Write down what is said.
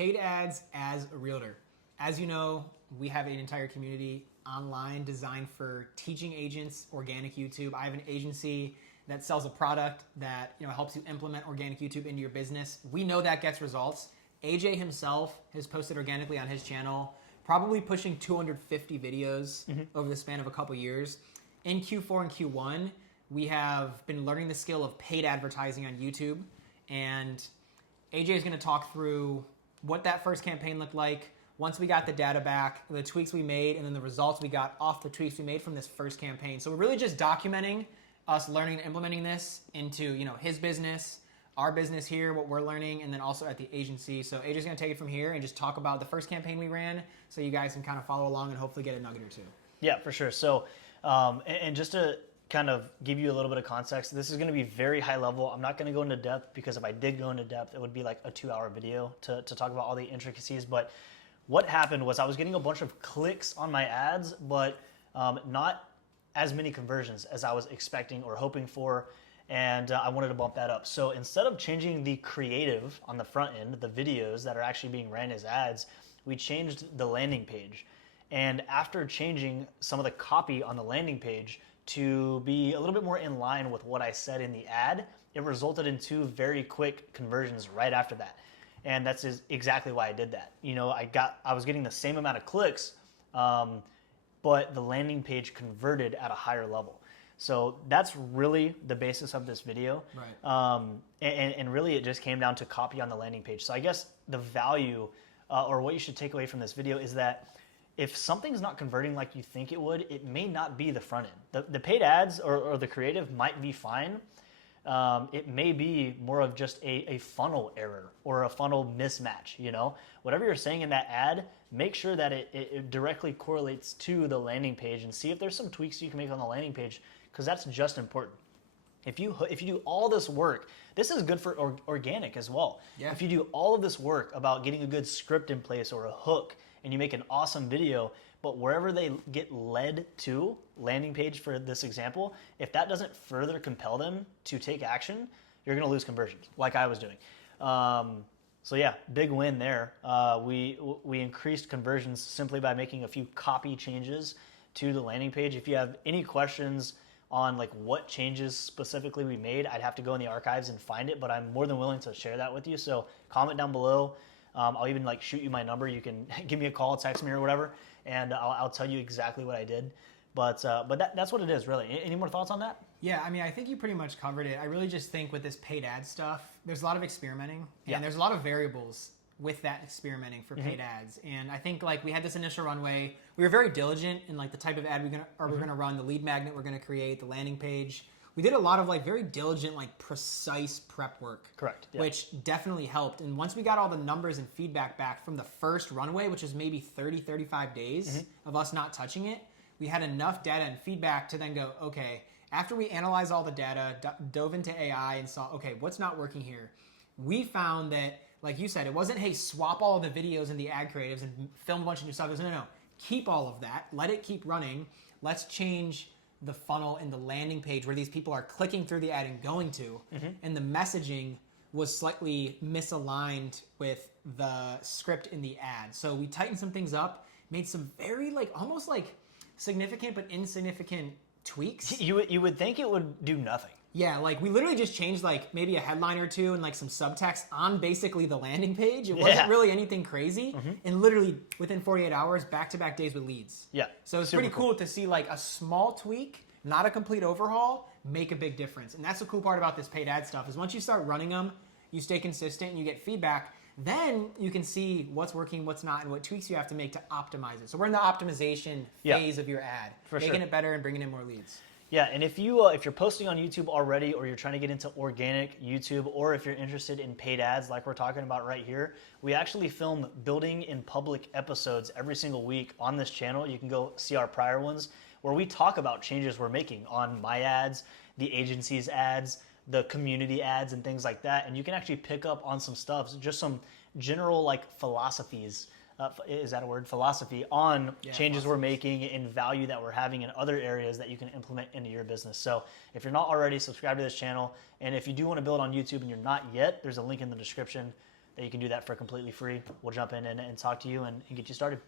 paid ads as a realtor. As you know, we have an entire community online designed for teaching agents organic YouTube. I have an agency that sells a product that helps you implement organic YouTube into your business. We know that gets results. AJ himself has posted organically on his channel, probably pushing 250 videos over the span of a couple years. In Q4 and Q1, we have been learning the skill of paid advertising on YouTube, and AJ is going to talk through what that first campaign looked like, once we got the data back, the tweaks we made, and then the results we got off the tweaks we made from this first campaign. So we're really just documenting us learning and implementing this into his business, our business here, what we're learning, and then also at the agency. So AJ's going to take it from here and just talk about the first campaign we ran so you guys can kind of follow along and hopefully get a nugget or two. Yeah, for sure. So, and just to kind of give you a little bit of context, this is going to be very high level. I'm not going to go into depth because if I did go into depth, it would be like a 2-hour video to talk about all the intricacies. But what happened was I was getting a bunch of clicks on my ads, but not as many conversions as I was expecting or hoping for, and I wanted to bump that up. So instead of changing the creative on the front end, the videos that are actually being ran as ads, we changed the landing page. And after changing some of the copy on the landing page to be a little bit more in line with what I said in the ad, it resulted in 2 very quick conversions right after that. And that's exactly why I did that. I was getting the same amount of clicks, but the landing page converted at a higher level. So that's really the basis of this video. Right. And really it just came down to copy on the landing page. So I guess the value or what you should take away from this video is that if something's not converting like you think it would, it may not be the front end. The paid ads or the creative might be fine. It may be more of just a funnel error or a funnel mismatch. Whatever you're saying in that ad, make sure that it directly correlates to the landing page and see if there's some tweaks you can make on the landing page, because that's just important. If you do all this work, this is good for organic as well. Yeah. If you do all of this work about getting a good script in place or a hook and you make an awesome video, but wherever they get led to, landing page for this example, if that doesn't further compel them to take action, you're going to lose conversions like I was doing. So yeah, big win there. We increased conversions simply by making a few copy changes to the landing page. If you have any questions on like what changes specifically we made, I'd have to go in the archives and find it, but I'm more than willing to share that with you. So comment down below. I'll even like shoot you my number. You can give me a call, text me or whatever, and I'll tell you exactly what I did. But that's what it is, really. Any more thoughts on that? Yeah, I mean, I think you pretty much covered it. I really just think with this paid ad stuff, there's a lot of experimenting, and there's a lot of variables with that experimenting for paid ads. And I think like we had this initial runway. We were very diligent in like the type of ad we're gonna run, the lead magnet we're gonna create, the landing page. We did a lot of like very diligent, like precise prep work. Correct. Yeah. Which definitely helped. And once we got all the numbers and feedback back from the first runway, which is maybe 30, 35 days of us not touching it, we had enough data and feedback to then go, okay, after we analyzed all the data, dove into AI and saw, okay, what's not working here? We found that, like you said, it wasn't, hey, swap all of the videos and the ad creatives and film a bunch of new stuff. It was, no, keep all of that. Let it keep running. Let's change the funnel and the landing page where these people are clicking through the ad and going to. And the messaging was slightly misaligned with the script in the ad. So we tightened some things up, made some very like almost like significant but insignificant tweaks. You would think it would do nothing. Yeah, like we literally just changed like maybe a headline or two and like some subtext on basically the landing page. It wasn't really anything crazy. And literally within 48 hours, back-to-back days with leads. Yeah. So it's pretty cool to see like a small tweak, not a complete overhaul, make a big difference. And that's the cool part about this paid ad stuff is once you start running them, you stay consistent and you get feedback, then you can see what's working, what's not, and what tweaks you have to make to optimize it. So we're in the optimization phase of your ad, making it better and bringing in more leads. Yeah, and if you're posting on YouTube already, or you're trying to get into organic YouTube, or if you're interested in paid ads like we're talking about right here, we actually film building in public episodes every single week on this channel. You can go see our prior ones where we talk about changes we're making on my ads, the agency's ads, the community ads, and things like that. And you can actually pick up on some stuff, just some general like philosophies. Is that a word? Philosophy on changes we're making and value that we're having in other areas that you can implement into your business. So if you're not already, subscribe to this channel. And if you do want to build on YouTube and you're not yet, there's a link in the description that you can do that for completely free. We'll jump in and talk to you and get you started.